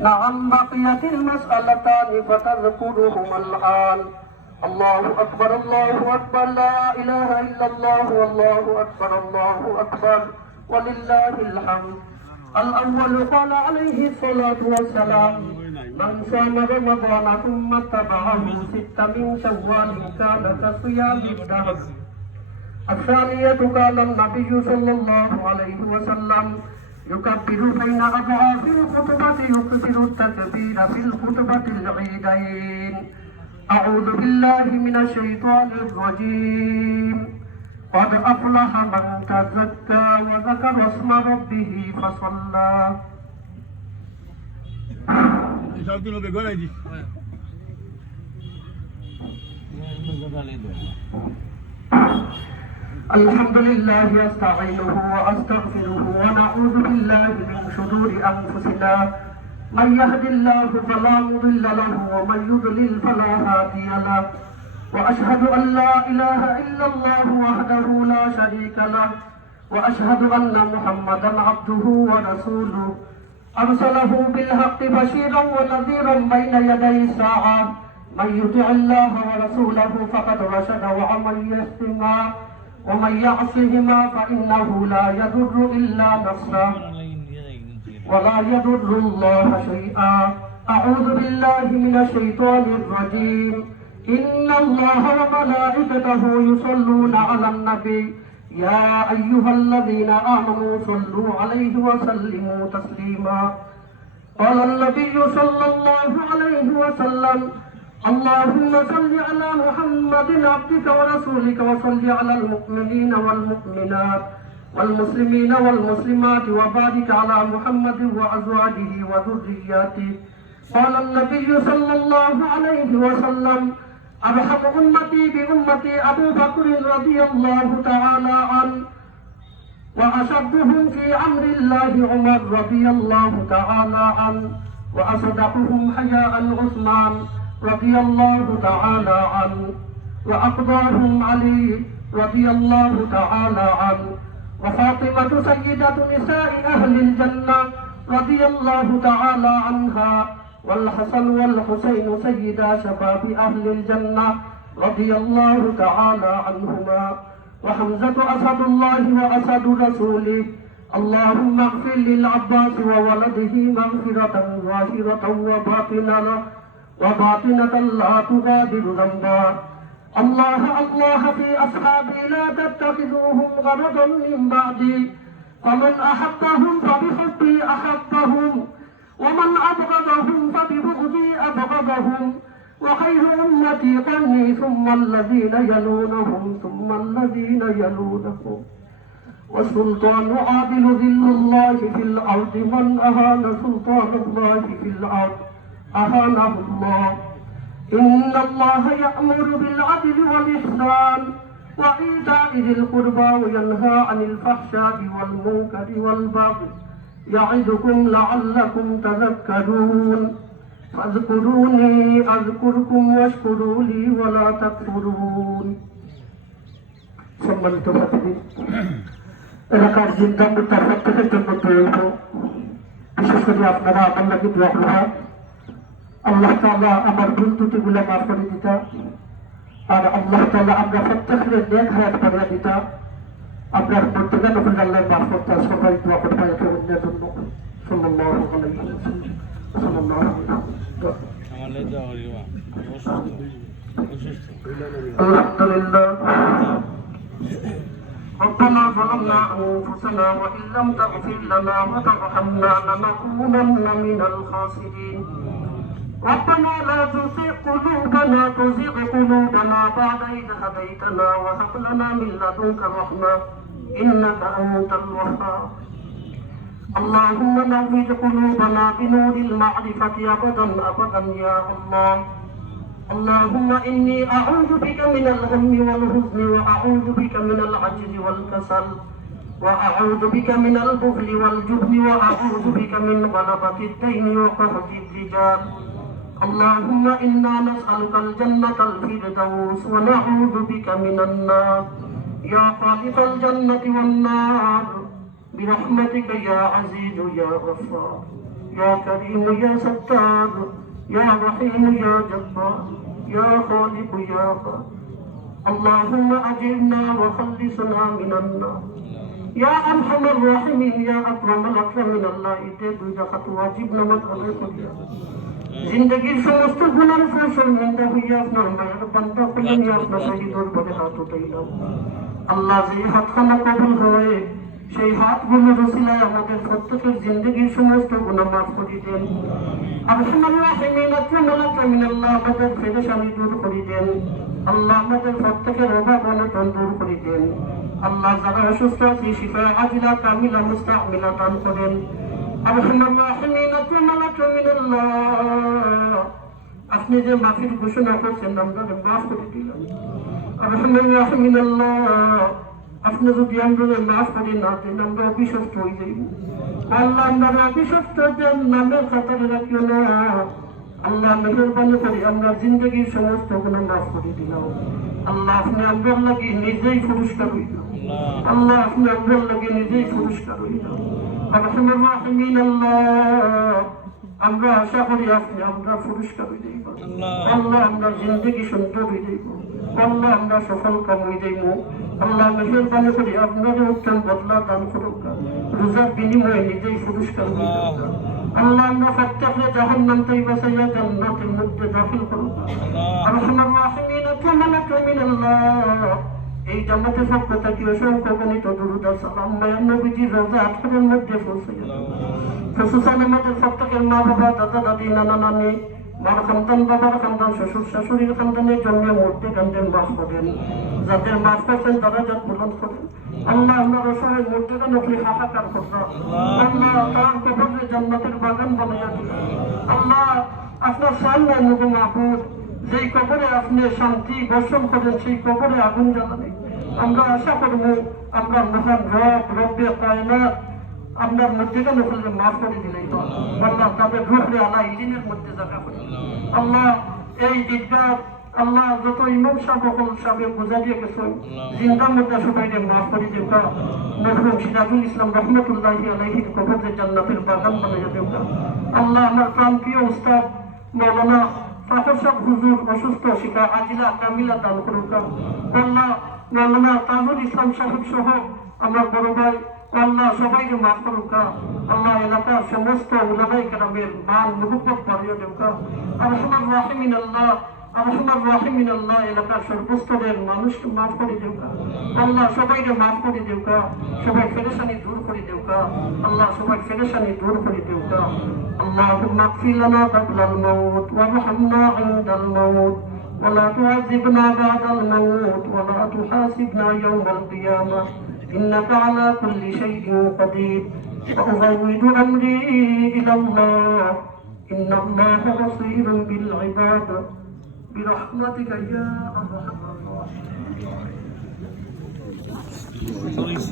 نعم بقيت المسألتان فتذكرهما الآن. الله أكبر الله أكبر لا إله إلا الله والله أكبر الله أكبر ولله الحمد. الأول قال عليه الصلاة والسلام: من صام رمضان ثم اتبعه 6 من شوال كان كصيام الدهر. الثانية قال النبي صلى الله عليه وسلم: يكبر بين أضعاف الخطبة يكثر التكبير في الخطبة العيدين. أعوذ بالله من الشيطان الرجيم. قد أفلح من تزكى وذكر اسم ربه فصلى. الحمد لله أستعينه وأستغفره ونعوذ بالله من شرور أنفسنا. من يهد الله فلا مضل له ومن يضلل فلا هادي له. وأشهد أن لا إله إلا الله وحده لا شريك له وأشهد أن محمدا عبده ورسوله أرسله بالحق بشيرا ونذيرا بين يدي الساعة. من يطع الله ورسوله فقد رشد ومن يعصهما فإنه لا يضر إلا نفسه ولا يضر الله شيئا. أعوذ بالله من الشيطان الرجيم. إن الله وملائكته يصلون على النبي يا أيها الذين آمنوا صلوا عليه وسلموا تسليما. قال النبي صلى الله عليه وسلم: اللهم صل على محمد عبدك ورسولك وصل على المؤمنين والمؤمنات والمسلمين والمسلمات وبارك على محمد وأزواجه وذرياته. قال النبي صلى الله عليه وسلم: أرحم أمتي بأمتي أبو بكر رضي الله تعالى عنه وأشدهم في أمر الله عمر رضي الله تعالى عنه وأصدقهم حياء عثمان رضي الله تعالى عنه وأقضاهم علي رضي الله تعالى عنه وفاطمة سيدة نساء أهل الجنة رضي الله تعالى عنها والحسن والحسين سيدا شباب أهل الجنة رضي الله تعالى عنهما وحمزة أسد الله وأسد رسوله. اللهم اغفر للعباس وولده مغفرة ظاهرة وباطنة لا تغادر ذنبا. الله الله في أصحابي لا تتخذوهم غرضا من بعدي. فمن أحبهم فبحبي أحبهم ومن أبغضهم فببغضي أبغضهم. وخير أمتي قرني ثم الذين يلونهم ثم الذين يلونهم. والسلطان عادل ذل الله في الأرض. من أهان سلطان الله في الأرض أهانه الله. إن الله يأمر بالعدل والإحسان وإيتاء ذي القربى وينهى عن الفحشاء والمنكر والبغي يعظكم لعلكم تذكرون. فاذكروني أذكركم واشكروا لي ولا تكفرون. সম্মানিত ব্যক্তি, এলাকার জিন্দা মুতাফাক্কিরের জন্য দোয়া, বিশেষ করে আপনারা আমার লাগি দোয়া করবেন। আল্লাহ তাআলা আমার ভুল ত্রুটিগুলো মাফ করে দিতা আর আল্লাহ তাআলা আমরা প্রত্যেকের নেক হায়াত বাড়িয়ে দিতা। আপনার মর্যাদা নফল আল্লাহ মাফ করতে সবাই দোয়া করতে পারে অন্যের জন্য। সাল্লাল্লাহু আলাইহি ওয়াসাল্লাম সাল্লাল্লাহু আলাইহি আলহামদুলিল্লাহ। ربنا ظلمنا أنفسنا وإن لم تغفر لنا وترحمنا لنكونن من الخاسرين. ربنا لا تزغ قلوبنا بعد إذ هديتنا وهب لنا من لدنك رحمة إنك أنت الوهاب. اللهم نور قلوبنا بنور المعرفة أبدا أبدا يا الله. اللهم إني أعوذ بك من الهم والحزن وأعوذ بك من العجز والكسل وأعوذ بك من البخل والجبن وأعوذ بك من غلبة الدين وقهر الرجال. اللهم إنا نسألك الجنة الفردوس ونعوذ بك من النار يا خالق الجنة والنار برحمتك يا عزيز يا غفار يا كريم يا ستار يا رحيم يا جبار يا خالق يا بار اللهم أجرنا وخلصنا من النار يا أرحم الراحمين يا أكرم الأكرمين الله إتي দুইটা খাত ওয়াজিব নামাজ আদায় করিয়া জিন্দগির সমস্ত গুনাহ ফসল নিন্দা হইয়া আপনার মায়ের বান্দা হলেন আপনার শহীদ দরবারে হাত উঠাইলাম আল্লাহ যে হাতখানা কবুল হয় সেই হাতগুলোর ওসিলায় আমাদের প্রত্যেকের জিন্দগির সমস্ত গুনাহ মাফ করে দেন আমাদের ফেরেশানি দূর করে দেন আল্লাহ আমাদের প্রত্যেকের অভাব অনটন দূর করে দেন আল্লাহ যারা অসুস্থ আছে শিফা আজিলা কামিলা মুস্তামিলা দান করেন আপনি যে মাফির ঘোষণা করছেন আমরা মাফ করে দিলাম আপনি যদি আমরা মাফ করে না দেন আমরা অবিশ্বস্ত হয়ে যাইব আল্লাহ আমরা অবিশ্বস্ত নামের খাতারে রাখিও না আল্লাহ মেহরবানি করে আমরা জিন্দগির সমস্ত গুলো মাফ করে দিলাম আল্লাহ আপনি আমরার লাগে নিজেই পুরস্কার হইল আল্লাহ আপনি আমরার লাগে নিজেই পুরস্কার হইল আমরা আশা করি আপনি আমরা পুরস্কার হয়ে যাইব আল্লাহ আমরা জিন্দগি সুন্দর হয়ে যাইব আল্লাহ আমরা সফল কাম হয়ে যাইব আল্লাহ মেহরবানি করে আপনার উত্তম বদলা দান করুক রোজার বিনিময়ে নিজেই পুরস্কার হয়ে যাবে আল্লাহ আমরা প্রত্যেককে জাহান্নাম থেকে বাঁচাইয়া জান্নাতের মধ্যে দাখিল করুক আরহামার রাহিমিন আতামালাকুমিন আল্লাহ এই জামাতের পক্ষ থেকে অসংখ্য গণিত দরুদ আর সালাম মায়ের নবীজির রোজা 18 এর মধ্যে পৌঁছাইয়া রাসূল আমাদের প্রত্যেকের মা বাবা দাদা দাদি নানা নানি মার সন্তান বাবার সন্তান শ্বশুর শাশুড়ির সন্তানের জন্য মূর্তি গান্ধের মাফ করেন যাদের মাফ করছেন তারা যার বুলন্দ করেন আল্লাহ আমরা রসমের মূর্তি গান্ধে হাহাকার করতাম আল্লাহ তার কবরে জান্নাতের বাগান বানাইয়া দিলেন আল্লাহ আপনার সামনে নবী মাহবুব যেই কবরে আপনি শান্তি বর্ষণ করেন সেই কবরে আগুন জ্বালাবেন আমরা আশা করব আমরা মহান রব্বে কায়নাত আপনার মধ্যে কেন করলে মাফ করে দিলেই তো আল্লাহ তাদের রূপে আল্লাহ ইলিমের মধ্যে জায়গা করে আল্লাহ এই ঈদগাহ আল্লাহ যত ইমাম সাহেব সাহেব বোঝা দিয়ে গেছেন জিন্দার মধ্যে সবাইকে মাফ করে দেওয়া মরহুম সিরাজুল ইসলাম রহমতুল্লাহি আলাইহির কবরে জান্নাতের বাগান বানাইয়া দেওয়া আল্লাহ আমার প্রাণপ্রিয় উস্তাদ মাওলানা ফাখর সাহেব হুজুর অসুস্থ শিখা আজিলা কামিলা দান করুক আল্লাহ মাওলানা তাজুল ইসলাম সাহেব সহ আমার বড় ভাই আল্লাহ সবাইকে মাফ করুক আল্লাহ এলাকার সমস্ত উলামায়ে কেরামের মান মুহব্বত বাড়িয়ে দেওয়া আরহামার রাহিমিন আল্লাহ আরহামার রাহিমিন আল্লাহ এলাকার সর্বস্তরের মানুষকে মাফ করে দেওয়া আল্লাহ সবাইকে মাফ করে দেওয়া সবাই পেরেশানি দূর করে দেওয়া আল্লাহ সবাই পেরেশানি দূর করে দেওয়া اللهم اغفر لنا قبل الموت وارحمنا عند الموت ولا تعذبنا بعد الموت ولا تحاسبنا يوم القيامة إنك على كل شيء قدير وأفوض أمري إلى الله إن الله بصير بالعباد برحمتك يا أرحم الراحمين